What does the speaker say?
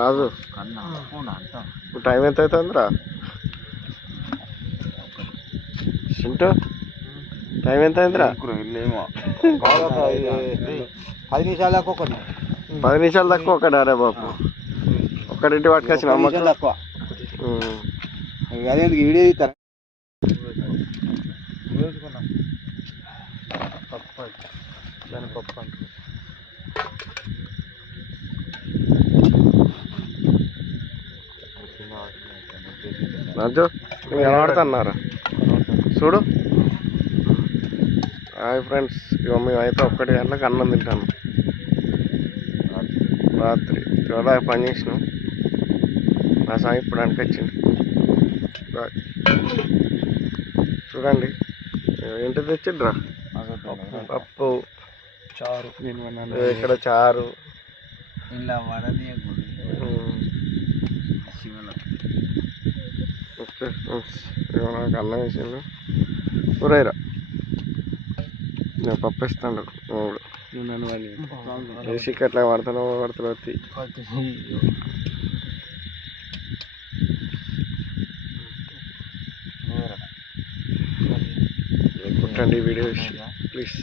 రాజు time ఎంత అవుతుందిరా Chintu time ఎంత అయిందిరా 10 నిమిషాలు దాకా ఒకటి 10 నిమిషాలు తక్కువ ఒకటి అరే బాబు ఒక్కటింటి పట్టుకొచ్చిన అమ్మకు తక్కువ అదే వీడియో తీస్తారా పప్పు అంటారు రాజు నేను కనబడుతున్నారా చూడు హాయ్ ఫ్రెండ్స్ ఇక మేమైతే 1 గంటలకు అన్నం తింటాను రాత్రి చూడ పని చేసినాం నా సాయి ఇప్పుడు అనిపించింది చూడండి ఏంటి తెచ్చిండ్రా పప్పు చారు ఇక్కడ చారు ఇలా వడని ఓకే నాకు అన్నం వేసిండు కూరైరా నేను పప్పు ఇస్తాను వేసి ఎట్లా పడతానో కుట్టండి వీడియో ప్లీజ్